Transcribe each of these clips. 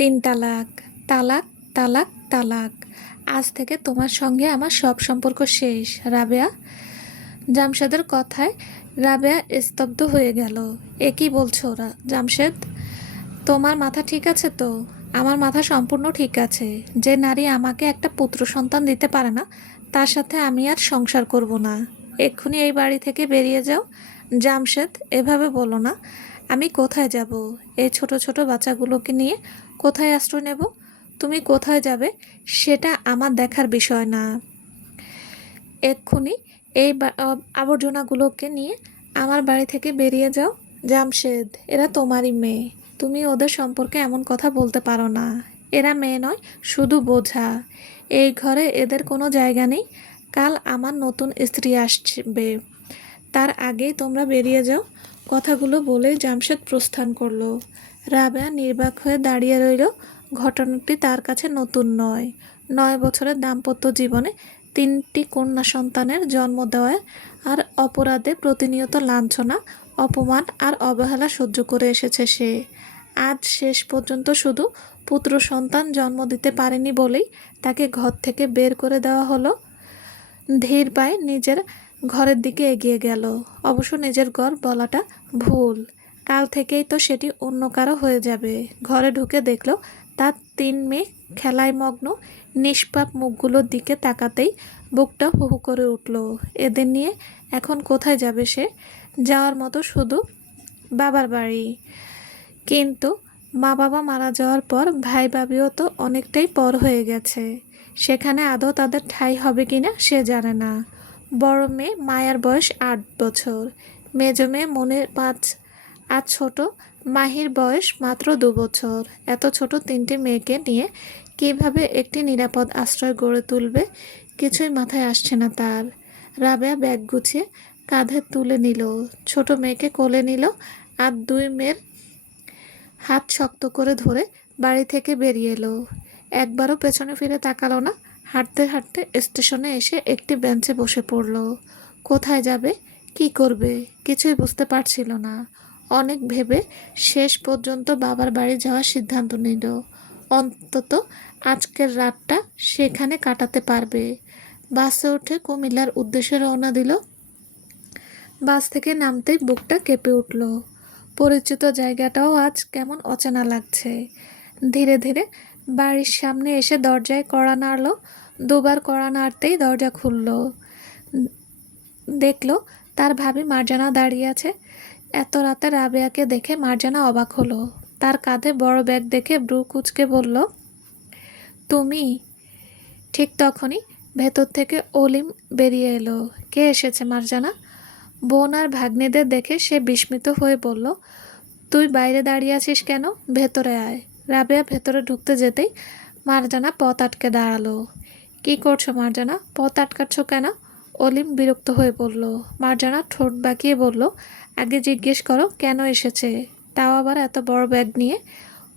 তিন তালাক, তালাক, তালাক, তালাক। আজ থেকে তোমার সঙ্গে আমার সব সম্পর্ক শেষ, রাবেয়া। জামশেদের কথায় রাবেয়া স্তব্ধ হয়ে গেল। এ কি বলছো ওরা জামশেদ? তোমার মাথা ঠিক আছে তো? আমার মাথা সম্পূর্ণ ঠিক আছে। যে নারী আমাকে একটা পুত্র সন্তান দিতে পারে না, তার সাথে আমি আর সংসার করব না। এক্ষুনি এই বাড়ি থেকে বেরিয়ে যাও। জামশেদ, এভাবে বলো না। আমি কোথায় যাব? এই ছোট ছোট বাচ্চাগুলোকে নিয়ে কোথায় আশ্রয় নেব? তুমি কোথায় যাবে সেটা আমার দেখার বিষয় না। এক্ষুনি এই আবর্জনাগুলোকে নিয়ে আমার বাড়ি থেকে বেরিয়ে যাও। জামশেদ, এরা তোমারই মেয়ে। তুমি ওদের সম্পর্কে এমন কথা বলতে পারো না। এরা মেয়ে নয়, শুধু বোঝা। এই ঘরে এদের কোনো জায়গা নেই। কাল আমার নতুন স্ত্রী আসবে, তার আগেই তোমরা বেরিয়ে যাও। কথাগুলো বলেই জামশেদ প্রস্থান করলো। রাবেয়া নির্বাক হয়ে দাঁড়িয়ে রইল। ঘটনাটি তার কাছে নতুন নয়। 9 বছরের দাম্পত্য জীবনে 3টি কন্যা সন্তানের জন্ম দেওয়ায় আর অপরাধে প্রতিনিয়ত লাঞ্ছনা, অপমান আর অবহেলা সহ্য করে এসেছে সে। আজ শেষ পর্যন্ত শুধু পুত্র সন্তান জন্ম দিতে পারেনি বলেই তাকে ঘর থেকে বের করে দেওয়া হলো। ধীর পায়ে নিজের ঘরের দিকে এগিয়ে গেল। অবশ্য নিজের ঘর বলাটা ভুল। কাল থেকেই তো সেটি অন্য কারো হয়ে যাবে। ঘরে ঢুকে দেখল তার 3 মেয়ে খেলায় মগ্ন। নিষ্পাপ মুখগুলোর দিকে তাকাতেই বুকটা হু হু করে উঠল। এদের নিয়ে এখন কোথায় যাবে সে? যাওয়ার মতো শুধু বাবার বাড়ি। কিন্তু মা বাবা মারা যাওয়ার পর ভাই ভাবিও তো অনেকটাই পর হয়ে গেছে। সেখানে আদৌ তাদের ঠাঁই হবে কিনা সে জানে না। বড় মেয়ে মায়ার বয়স 8 বছর, মেজ মেয়ে মনে 5, আর ছোট মাহির বয়স মাত্র 2 বছর। এত ছোট 3টি মেয়েকে নিয়ে কিভাবে একটি নিরাপদ আশ্রয় গড়ে তুলবে কিছুই মাথায় আসছে না তার। রাবেয়া ব্যাগ গুছিয়ে কাঁধে তুলে নিল, ছোট মেয়েকে কোলে নিল আর 2 মেয়ের হাত শক্ত করে ধরে বাড়ি থেকে বেরিয়ে এলো। একবারও পেছনে ফিরে তাকালো না। হাঁটতে হাঁটতে স্টেশনে এসে একটি বেঞ্চে বসে পড়ল। কোথায় যাবে, কি করবে কিছুই বুঝতে পারছিল না। অনেক ভেবে শেষ পর্যন্ত বাবার বাড়ি যাওয়ার সিদ্ধান্ত নিল। অন্তত আজকের রাতটা সেখানে কাটাতে পারবে। বাসে উঠে কুমিল্লার উদ্দেশ্যে রওনা দিল। বাস থেকে নামতেই বুকটা কেঁপে উঠল। পরিচিত জায়গাটাও আজ কেমন অচেনা লাগছে। ধীরে ধীরে বাড়ির সামনে এসে দরজায় কড়া নাড়ল। 2বার কড়া নাড়তেই দরজা খুলল। দেখল তার ভাবি মার্জানা দাঁড়িয়ে আছে। এত রাতে রাবেয়াকে দেখে মার্জানা অবাক হলো। তার কাঁধে বড় ব্যাগ দেখে ব্রু কুঁচকে বলল, তুমি? ঠিক তখনই ভেতর থেকে অলিম বেরিয়ে এলো। কে এসেছে মার্জানা? বোন আর ভাগ্নেদের দেখে সে বিস্মিত হয়ে বলল, তুই বাইরে দাঁড়িয়ে আছিস কেন? ভেতরে আয়। রাবেয়া ভেতরে ঢুকতে যেতেই মার্জানা পথ আটকে দাঁড়ালো। কি করছো মার্জানা? পথ আটকাচ্ছ কেন? অলিম বিরক্ত হয়ে বলল। মার্জানা ঠোঁট বাঁকিয়ে বলল, আগে জিজ্ঞেস করো কেন এসেছে, তাও আবার এত বড় ব্যাগ নিয়ে।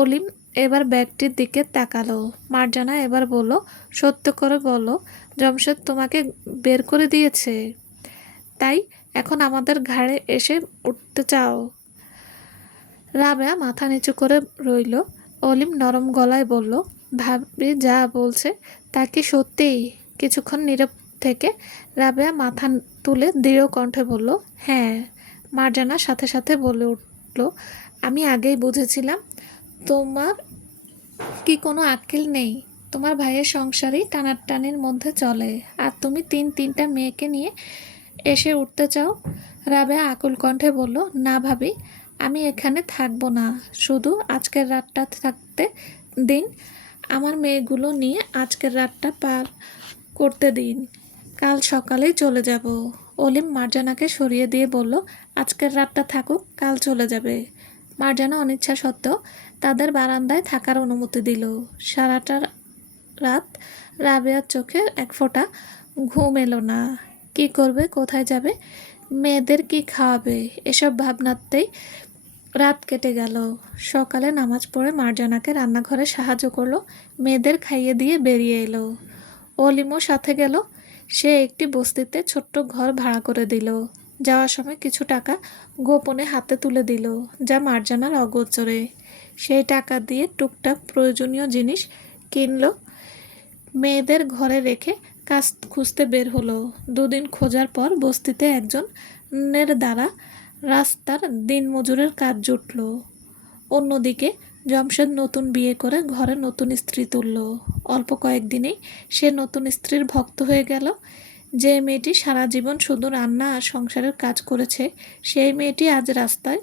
অলিম এবার ব্যাগটির দিকে তাকালো। মার্জানা এবার বলল, সত্য করে বলো, জামশেদ তোমাকে বের করে দিয়েছে, তাই এখন আমাদের ঘাড়ে এসে উঠতে চাও? রাবেয়া মাথা নিচু করে রইল। অলিম নরম গলায় বলল, ভাবি যা বলছে তা কি সত্যিই? কিছুক্ষণ নীরব থেকে রাবেয়া মাথা তুলে দৃঢ় কণ্ঠে বলল, হ্যাঁ। মার্জানার সাথে সাথে বলে উঠল, আমি আগেই বুঝেছিলাম। তোমার কি কোনো আক্কেল নেই? তোমার ভাইয়ের সংসারই টানাটানির মধ্যে চলে, আর তুমি 3টা মেয়েকে নিয়ে এসে উঠতে চাও? রাবেয়া আকুল কণ্ঠে বলল, না ভাবি, আমি এখানে থাকবো না। শুধু আজকের রাতটা থাকতে দিন। আমার মেয়েগুলো নিয়ে আজকের রাতটা পার করতে দিন। কাল সকালেই চলে যাব। অলিম মার্জানাকে সরিয়ে দিয়ে বলল, আজকের রাতটা থাকুক, কাল চলে যাবে। মার্জানা অনিচ্ছা সত্ত্বেও তাদের বারান্দায় থাকার অনুমতি দিল। সারাটা রাত রাবেয়ার চোখে এক ফোঁটা ঘুম এলো না। কি করবে, কোথায় যাবে, মেয়েদের কি খাওয়াবে, এসব ভাবনাতেই রাত কেটে গেল। সকালে নামাজ পড়ে মার্জানাকে রান্নাঘরে সাহায্য করলো। মেয়েদের খাইয়ে দিয়ে বেরিয়ে এলো। অলিমও সাথে গেল। সে একটি বস্তিতে ছোট্ট ঘর ভাড়া করে দিল। যাওয়ার সময় কিছু টাকা গোপনে হাতে তুলে দিল, যা মার্জানার অগোচরে। সেই টাকা দিয়ে টুকটাক প্রয়োজনীয় জিনিস কিনলো। মেয়েদের ঘরে রেখে কাজ খুঁজতে বের হলো। দুদিন খোঁজার পর বস্তিতে একজনের দ্বারা রাস্তার দিনমজুরের কাজ জুটল। অন্যদিকে জমশেদ নতুন বিয়ে করে ঘরে নতুন স্ত্রী তুলল। অল্প কয়েকদিনেই সে নতুন স্ত্রীর ভক্ত হয়ে গেল। যে মেয়েটি সারা জীবন শুধু রান্না আর সংসারের কাজ করেছে, সেই মেয়েটি আজ রাস্তায়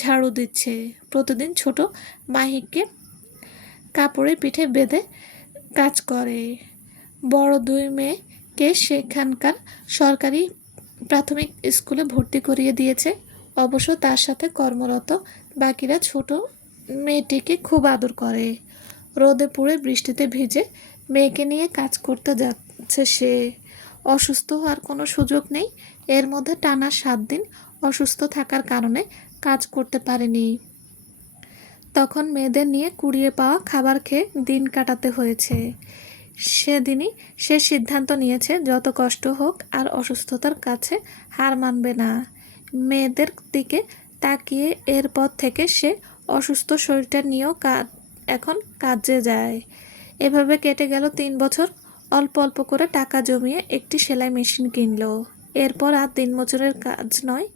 ঝাড়ু দিচ্ছে। প্রতিদিন ছোট মাহিককে কাপড়ে পিঠে বেঁধে কাজ করে। বড় দুই মেয়েকে সেখানকার সরকারি প্রাথমিক স্কুলে ভর্তি করিয়ে দিয়েছে। অবশ্য তার সাথে কর্মরত বাকিরা ছোট মেয়েটিকে খুব আদর করে। রোদে পুড়ে বৃষ্টিতে ভিজে মেয়েকে নিয়ে কাজ করতে যাচ্ছে সে। অসুস্থ হওয়ার কোনো সুযোগ নেই। এর মধ্যে টানা 7 দিন অসুস্থ থাকার কারণে কাজ করতে পারেনি। তখন মেয়েদের নিয়ে কুড়িয়ে পাওয়া খাবার খেয়ে দিন কাটাতে হয়েছে। সেদিনই সে সিদ্ধান্ত নিয়েছে যত কষ্ট হোক আর অসুস্থতার কাছে হার মানবে না। মেয়েদের দিকে তাকিয়ে এরপর থেকে সে অসুস্থ শরীরটা নিয়েও এখন কাজে যায়। এভাবে কেটে গেল 3 বছর। অল্প অল্প করে টাকা জমিয়ে একটি সেলাই মেশিন কিনল। এরপর আর দিনমজুরের কাজ নয়,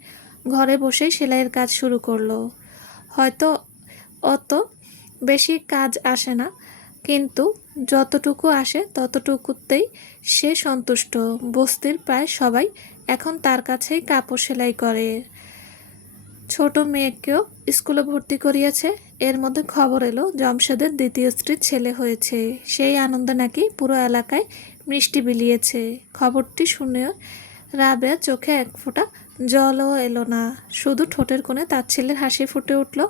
ঘরে বসেই সেলাইয়ের কাজ শুরু করলো। হয়তো অত বেশি কাজ আসে না, কিন্তু যতটুকু আসে ততটুকুতেই সে সন্তুষ্ট। বস্তির প্রায় সবাই এখন তার কাছেই কাপড় সেলাই করে। ছোট মেয়েকেও স্কুলে ভর্তি করিয়েছে। এর মধ্যে খবর এলো জমশেদের দ্বিতীয় স্ত্রীর ছেলে হয়েছে। সেই আনন্দে নাকি পুরো এলাকায় মিষ্টি বিলিয়েছে। খবরটি শুনেও রাবেয়া চোখে এক ফোঁটা জলও এলো না, শুধু ঠোঁটের কোণে তাচ্ছিল্যের হাসি ফুটে উঠল।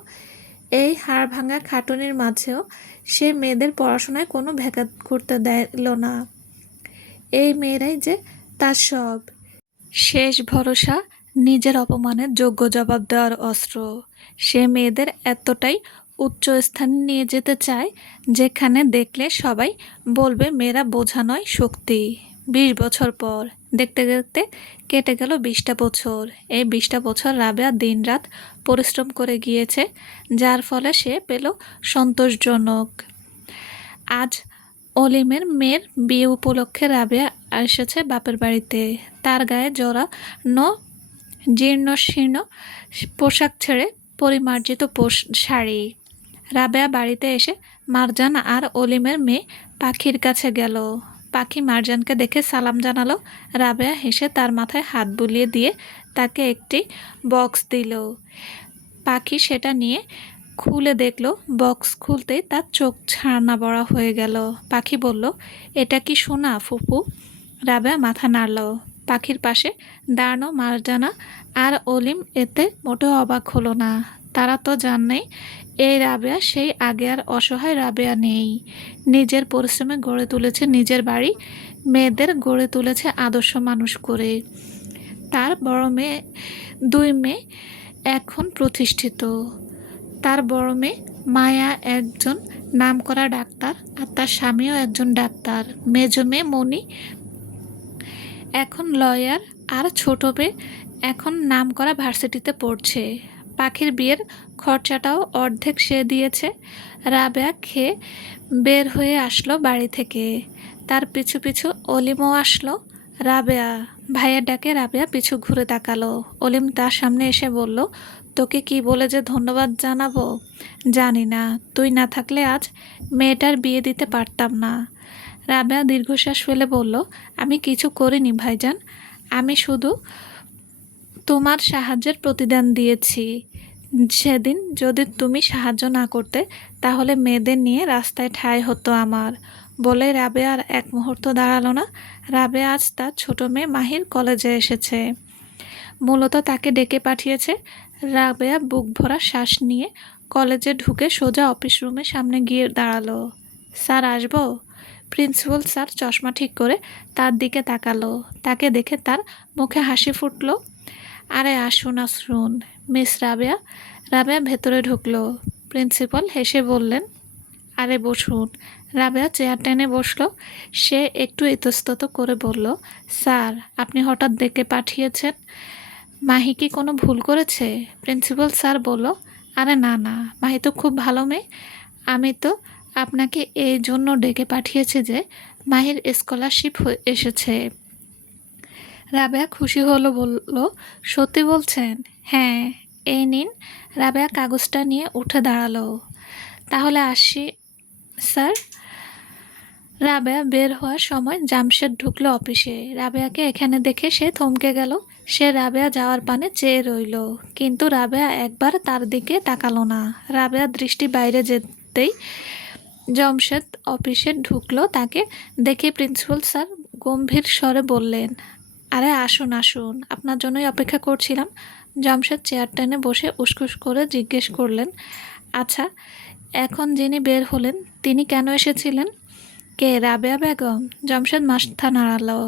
এই হাড় ভাঙা খাটুনির মাঝেও সে মেয়েদের পড়াশোনায় কোনো ব্যাঘাত করতে দিল না। এই মেয়েরাই যে তার সব। শেষ ভরসা, নিজের অপমানের যোগ্য জবাব দেওয়ার অস্ত্র। সে মেয়েদের এতটাই উচ্চ স্থানে নিয়ে যেতে চায় যেখানে দেখলে সবাই বলবে মেয়েরা বোঝা নয়, শক্তি। 20 বছর পর দেখতে দেখতে কেটে গেল 20টা বছর। এই 20টা বছর রাবেয়া দিনরাত পরিশ্রম করে গিয়েছে, যার ফলে সে পেল সন্তোষজনক। আজ অলিমের মেয়ের বিয়ে উপলক্ষে রাবেয়া এসেছে বাপের বাড়িতে। তার গায়ে জড়ানো জীর্ণশীর্ণ পোশাক ছেড়ে পরিমার্জিত শাড়ি। রাবেয়া বাড়িতে এসে মারজান আর অলিমের মেয়ে পাখির কাছে গেল। পাখি মারজানকে দেখে সালাম জানালো। রাবেয়া হেসে তার মাথায় হাত বুলিয়ে দিয়ে তাকে একটি বক্স দিল। পাখি সেটা নিয়ে খুলে দেখলো। বক্স খুলতেই তার চোখ ছানা বড়া হয়ে গেল। পাখি বলল, এটা কি সোনা ফুপু? রাবেয়া মাথা নাড়ল। পাখির পাশে দাঁড়ানো মারজানা আর অলিম এতে মোটেও অবাক হলো না। তারা তো জানেই এই রাবেয়া সেই আগে আর অসহায় রাবেয়া নেই। নিজের পরিশ্রমে গড়ে তুলেছে নিজের বাড়ি, মেয়েদের গড়ে তুলেছে আদর্শ মানুষ করে। তার বড় মেয়ে, 2 মেয়ে এখন প্রতিষ্ঠিত। তার বড় মেয়ে মায়া একজন নামকরা ডাক্তার আর তার স্বামীও একজন ডাক্তার। মেজো মেয়ে মণি এখন লয়ার আর ছোট মেয়ে এখন নামকরা ভার্সিটিতে পড়ছে। পাখির বিয়ের খরচাটাও অর্ধেক সে দিয়েছে। রাবেয়া খেয়ে বের হয়ে আসলো বাড়ি থেকে। তার পিছু পিছু অলিমও আসলো। রাবেয়া ভাইয়ের ডাকে রাবেয়া পিছু ঘুরে তাকালো। অলিম তার সামনে এসে বলল, তোকে কি বলে যে ধন্যবাদ জানাবো জানি না। তুই না থাকলে আজ মেয়েটার বিয়ে দিতে পারতাম না। রাবেয়া দীর্ঘশ্বাস ফেলে বলল, আমি কিছু করিনি ভাইজান, আমি শুধু তোমার সাহায্যের প্রতিদান দিয়েছি। সেদিন যদি তুমি সাহায্য না করতে তাহলে মেয়েদের নিয়ে রাস্তায় ঠাঁই হতো আমার। বলে রাবেয়া আর এক মুহূর্ত দাঁড়ালো না। রাবেয়া আজ তার ছোট মেয়ে মাহির কলেজে এসেছে, মূলত তাকে ডেকে পাঠিয়েছে। রাবেয়া বুক ভরা শ্বাস নিয়ে কলেজে ঢুকে সোজা অফিস রুমের সামনে গিয়ে দাঁড়ালো। স্যার আসবো? প্রিন্সিপাল স্যার চশমা ঠিক করে তার দিকে তাকালো। তাকে দেখে তার মুখে হাসি ফুটলো। আরে আসুন আসুন মিস রাবেয়া। রাবেয়া ভেতরে ঢুকলো। প্রিন্সিপাল হেসে বললেন, আরে বসুন। রাবেয়া চেয়ার টেনে বসলো। সে একটু ইতস্তত করে বলল, স্যার আপনি হঠাৎ ডেকে পাঠিয়েছেন, মাহি কি কোনো ভুল করেছে? প্রিন্সিপাল স্যার বলল, আরে না না, মাহি তো খুব ভালো মেয়ে। আমি তো আপনাকে এই জন্য ডেকে পাঠিয়েছি যে মাহির স্কলারশিপ এসেছে। রাবেয়া খুশি হলো, বলল, সত্যি বলছেন? হ্যাঁ, এই নিন। রাবেয়া কাগজটা নিয়ে উঠে দাঁড়ালো। তাহলে আসি স্যার। রাবেয়া বের হওয়ার সময় জামশেদ ঢুকলো অফিসে। রাবেয়াকে এখানে দেখে সে থমকে গেল। সে রাবেয়া যাওয়ার পানে চেয়ে রইল, কিন্তু রাবেয়া একবার তার দিকে তাকালো না। রাবেয়া দৃষ্টি বাইরে যেতেই জামশেদ অফিসে ঢুকলো। তাকে দেখে প্রিন্সিপাল স্যার গম্ভীর স্বরে বললেন, আরে আসুন আসুন, আপনার জন্যই অপেক্ষা করছিলাম। জামশেদ চেয়ার টেনে বসে উসখুস করে জিজ্ঞেস করলেন, আচ্ছা, এখন যিনি বের হলেন তিনি কেন এসেছিলেন? কে? রাবেয়া বেগম। জামশেদ মাথা নাড়ালো।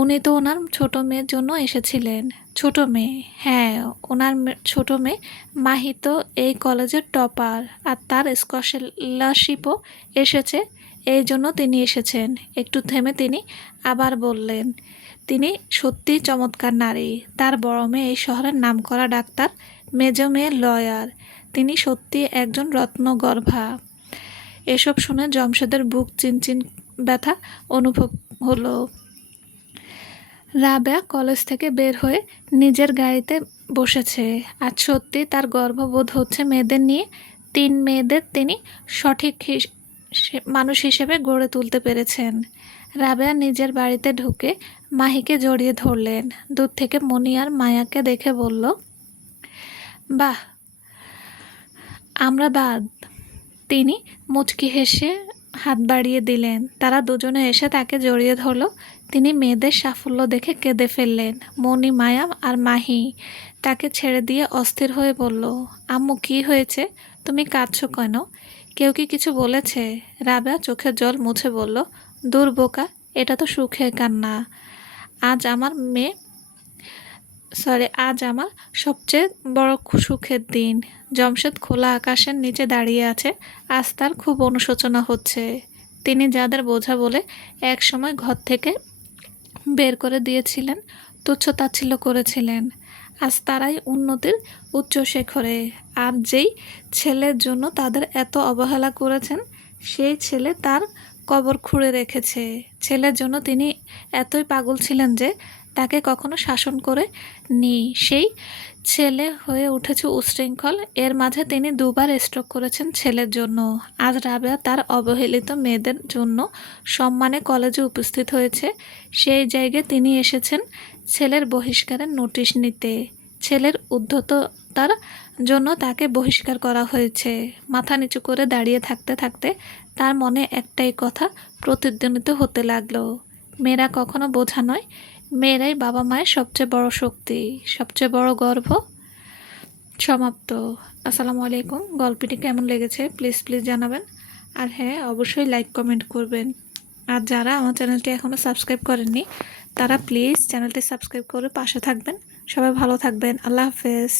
উনি তো ওনার ছোট মেয়ের জন্য এসেছিলেন। ছোট মেয়ে? হ্যাঁ, ওনার ছোট মেয়ে মাহি তো এই কলেজের টপার, আর তার স্কলারশিপও এসেছে, এই জন্য তিনি এসেছেন। একটু থেমে তিনি আবার বললেন, তিনি সত্যিই চমৎকার নারী। তার বড় মেয়ে এই শহরের নামকরা ডাক্তার, মেজ মেয়ে লয়ার। তিনি সত্যি একজন রত্নগর্ভা। এসব শুনে জামশেদের বুক চিনচিন ব্যথা অনুভব হলো। রাবেয়া কলেজ থেকে বের হয়ে নিজের গাড়িতে বসেছে। আজ সত্যি তার গর্ববোধ হচ্ছে মেয়েদের নিয়ে। 3 মেয়েদের তিনি সঠিক মানুষ হিসেবে গড়ে তুলতে পেরেছেন। রাবেয়া নিজের বাড়িতে ঢুকে মাহিকে জড়িয়ে ধরলেন। দূর থেকে মনি আর মায়াকে দেখে বলল, বাহ, আমরা বাদ। তিনি মুচকি হেসে হাত বাড়িয়ে দিলেন। তারা দুজনে এসে তাকে জড়িয়ে ধরল। তিনি মেয়েদের সাফল্য দেখে কেঁদে ফেললেন। মনি, মায়া আর মাহি তাকে ছেড়ে দিয়ে অস্থির হয়ে বলল, আম্মু কি হয়েছে? তুমি কাঁদছো কেন? কেউ কি কিছু বলেছে? রাবেয়া চোখের জল মুছে বলল, দূর বোকা, এটা তো সুখের কান্না। আজ আমার মেয়ে আজ আমার সবচেয়ে বড় সুখের দিন। জামশেদ খোলা আকাশের নিচে দাঁড়িয়ে আছে। আজ তার খুব অনুশোচনা হচ্ছে। তিনি যাদের বোঝা বলে একসময় ঘর থেকে বের করে দিয়েছিলেন, তুচ্ছ-তাচ্ছিল্য করেছিলেন, আজ তারাই উন্নতির উচ্চ শিখরে। আর যেই ছেলের জন্য তাদের এত অবহেলা করেছেন, সেই ছেলে তার কবর খুঁড়ে রেখেছে। ছেলের জন্য তিনি এতই পাগল ছিলেন যে তাকে কখনো শাসন করে নি। সেই ছেলে হয়ে উঠেছে উচ্ছৃঙ্খল। এর মাঝে তিনি 2বার স্ট্রোক করেছেন ছেলের জন্য। আজ রাবেয়া তার অবহেলিত মেয়েদের জন্য সম্মানে কলেজে উপস্থিত হয়েছে। সেই জায়গায় তিনি এসেছেন ছেলের বহিষ্কারের নোটিশ নিতে। ছেলের উদ্ধততার জন্য তাকে বহিষ্কার করা হয়েছে। মাথা নিচু করে দাঁড়িয়ে থাকতে থাকতে তার মনে একটাই কথা প্রতিধ্বনিত হতে লাগলো, মেয়েরা কখনো বোঝা নয়, মেয়েরাই বাবা মায়ের সবচেয়ে বড় শক্তি, সবচেয়ে বড় গর্ব। সমাপ্ত। আসসালামু আলাইকুম। গল্পটি কেমন লেগেছে প্লিজ জানাবেন। আর হ্যাঁ, অবশ্যই লাইক কমেন্ট করবেন। আর যারা আমার চ্যানেলটি এখনও সাবস্ক্রাইব করেননি তারা প্লিজ চ্যানেলটি সাবস্ক্রাইব করে পাশে থাকবেন। সবাই ভালো থাকবেন। আল্লাহ হাফেজ।